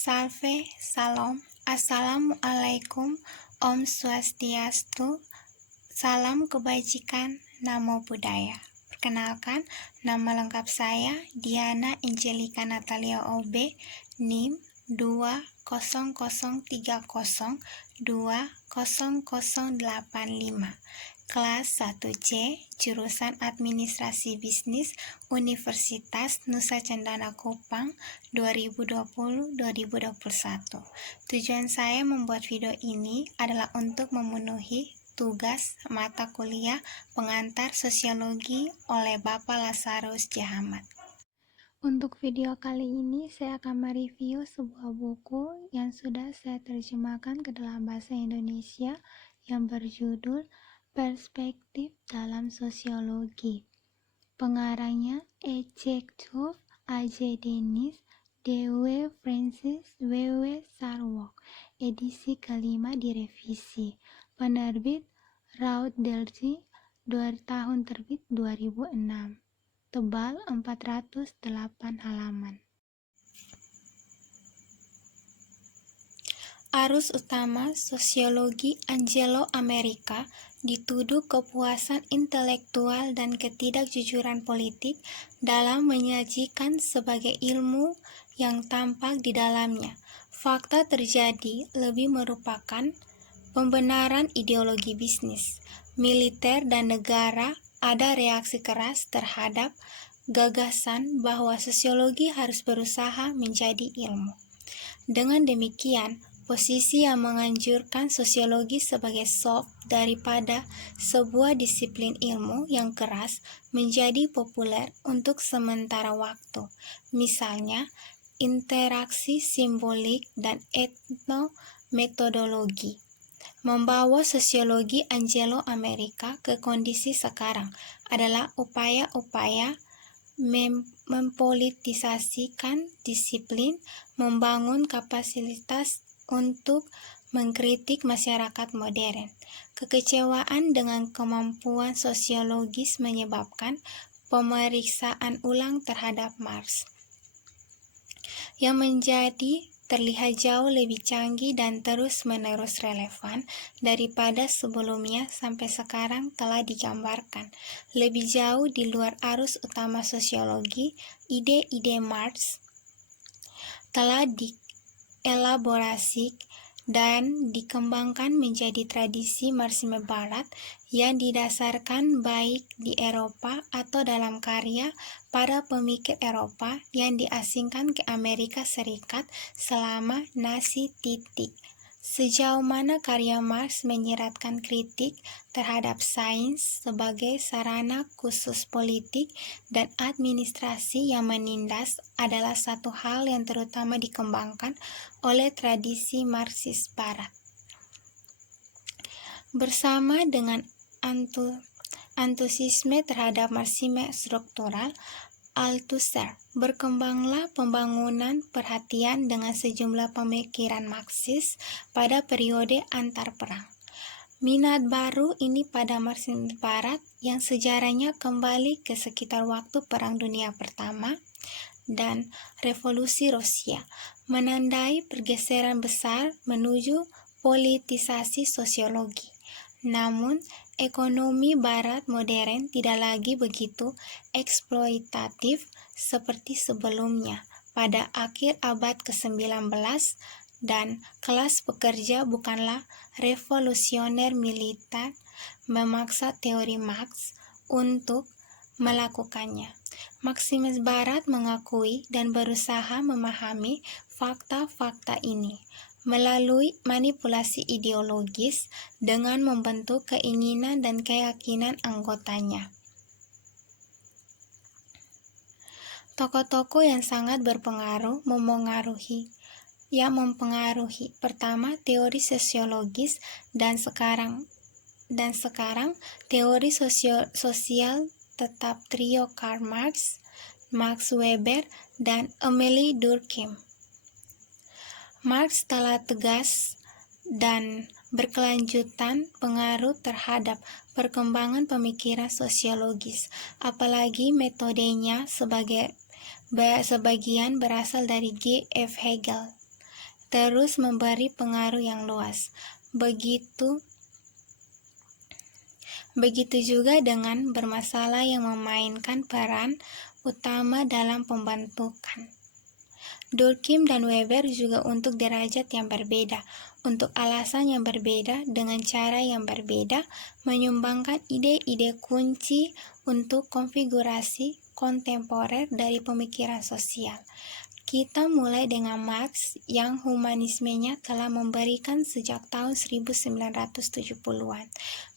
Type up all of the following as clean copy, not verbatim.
Salve, Salam, Assalamualaikum, Om Swastiastu, Salam Kebajikan, Namo Buddhaya. Perkenalkan, nama lengkap saya Diana Angelika Natalia OB, NIM 20030200085, kelas 1C, jurusan Administrasi Bisnis, Universitas Nusa Cendana Kupang, 2020-2021. Tujuan saya membuat video ini adalah untuk memenuhi tugas mata kuliah pengantar sosiologi oleh Bapak Lazarus Jahamat. Untuk video kali ini saya akan mereview sebuah buku yang sudah saya terjemahkan ke dalam bahasa Indonesia yang berjudul Perspektif dalam Sosiologi. Pengarangnya Ejek Tuf, A.J. Dennis, D.W. Francis, W.W. Sarwok. Edisi kelima direvisi. Penerbit Routledge, tahun terbit 2006. Tebal 408 halaman. Arus utama sosiologi Anglo-Amerika dituduh kepuasan intelektual dan ketidakjujuran politik dalam menyajikan sebagai ilmu yang tampak di dalamnya. Fakta terjadi lebih merupakan pembenaran ideologi bisnis, militer dan negara. Ada reaksi keras terhadap gagasan bahwa sosiologi harus berusaha menjadi ilmu. Dengan demikian, posisi yang menganjurkan sosiologi sebagai soft daripada sebuah disiplin ilmu yang keras menjadi populer untuk sementara waktu. Misalnya, interaksi simbolik dan etnometodologi membawa sosiologi Anglo-Amerika ke kondisi sekarang adalah upaya-upaya mempolitisasikan disiplin, membangun kapasitas untuk mengkritik masyarakat modern. Kekecewaan dengan kemampuan sosiologis menyebabkan pemeriksaan ulang terhadap Marx, yang menjadi terlihat jauh lebih canggih dan terus-menerus relevan daripada sebelumnya sampai sekarang telah digambarkan lebih jauh di luar arus utama sosiologi. Ide-ide Marx telah dielaborasi dan dikembangkan menjadi tradisi Marxisme Barat yang didasarkan baik di Eropa atau dalam karya para pemikir Eropa yang diasingkan ke Amerika Serikat selama Nazi. Sejauh mana karya Marx menyiratkan kritik terhadap sains sebagai sarana khusus politik dan administrasi yang menindas adalah satu hal yang terutama dikembangkan oleh tradisi Marxis Barat. Bersama dengan antusiasme terhadap Marxisme struktural, Althusser, berkembanglah pembangunan perhatian dengan sejumlah pemikiran Marxis pada periode antar perang. Minat baru ini pada Marxisme Barat yang sejarahnya kembali ke sekitar waktu Perang Dunia Pertama dan Revolusi Rusia, menandai pergeseran besar menuju politisasi sosiologi. Namun, ekonomi Barat modern tidak lagi begitu eksploitatif seperti sebelumnya pada akhir abad ke-19, dan kelas pekerja bukanlah revolusioner militer memaksa teori Marx untuk melakukannya. Marxisme Barat mengakui dan berusaha memahami fakta-fakta ini melalui manipulasi ideologis dengan membentuk keinginan dan keyakinan anggotanya. Tokoh-tokoh yang sangat berpengaruh mempengaruhi. Pertama, teori sosiologis dan sekarang teori sosial tetap trio Karl Marx, Max Weber, dan Emile Durkheim. Marx telah tegas dan berkelanjutan pengaruh terhadap perkembangan pemikiran sosiologis, apalagi metodenya sebagian berasal dari G. F. Hegel. terus memberi pengaruh yang luas. Begitu juga dengan bermasalah yang memainkan peran utama dalam pembentukan. Durkheim dan Weber juga untuk derajat yang berbeda, untuk alasan yang berbeda, dengan cara yang berbeda, menyumbangkan ide-ide kunci untuk konfigurasi kontemporer dari pemikiran sosial. Kita mulai dengan Marx yang humanismenya telah memberikan sejak tahun 1970-an.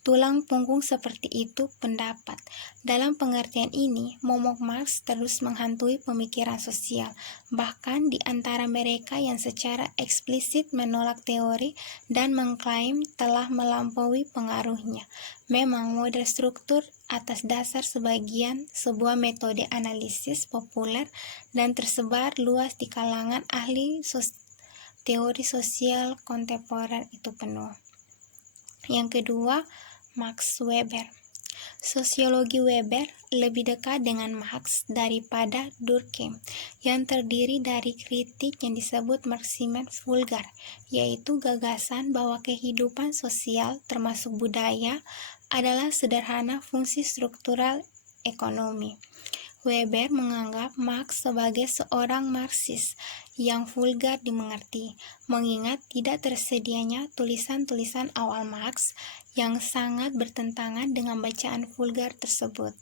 Tulang punggung seperti itu pendapat. Dalam pengertian ini, momok Marx terus menghantui pemikiran sosial, bahkan di antara mereka yang secara eksplisit menolak teori dan mengklaim telah melampaui pengaruhnya. Memang model struktur atas dasar sebuah metode analisis populer dan tersebar luas di kalangan ahli teori sosial kontemporer itu penuh. Yang kedua, Max Weber. Sosiologi Weber lebih dekat dengan Marx daripada Durkheim, yang terdiri dari kritik yang disebut Marxisme vulgar, yaitu gagasan bahwa kehidupan sosial termasuk budaya adalah sederhana fungsi struktural ekonomi. Weber menganggap Marx sebagai seorang Marxis yang vulgar dimengerti, mengingat tidak tersedianya tulisan-tulisan awal Marx yang sangat bertentangan dengan bacaan vulgar tersebut.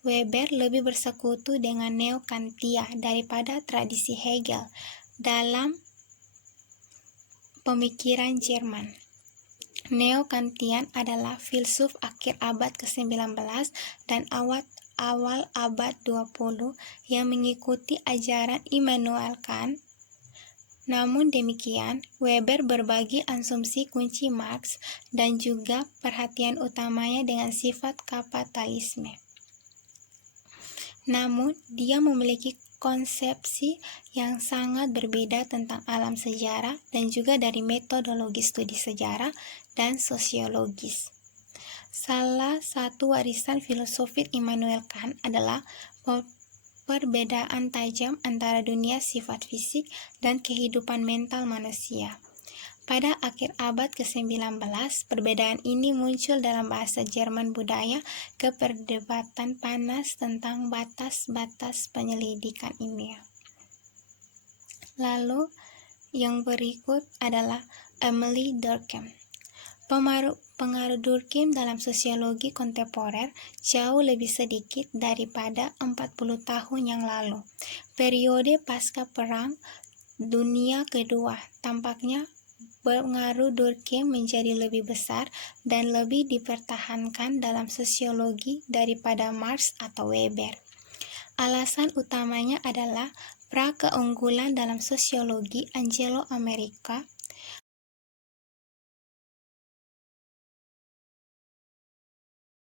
Weber lebih bersekutu dengan neo-Kantia daripada tradisi Hegel dalam pemikiran Jerman. Neo-Kantian adalah filsuf akhir abad ke-19 dan awal abad 20 yang mengikuti ajaran Immanuel Kant. Namun demikian, Weber berbagi asumsi kunci Marx dan juga perhatian utamanya dengan sifat kapitalisme. Namun, dia memiliki konsepsi yang sangat berbeda tentang alam sejarah dan juga dari metodologi studi sejarah dan sosiologis. Salah satu warisan filosofis Immanuel Kant adalah perbedaan tajam antara dunia sifat fisik dan kehidupan mental manusia. Pada akhir abad ke-19, perbedaan ini muncul dalam bahasa Jerman budaya ke perdebatan panas tentang batas-batas penyelidikan ilmiah. Lalu, yang berikut adalah Emile Durkheim. Pengaruh Durkheim dalam sosiologi kontemporer jauh lebih sedikit daripada 40 tahun yang lalu. Periode pasca Perang Dunia Kedua tampaknya pengaruh Durkheim menjadi lebih besar dan lebih dipertahankan dalam sosiologi daripada Marx atau Weber. Alasan utamanya adalah pra-keunggulan dalam sosiologi Anglo-Amerika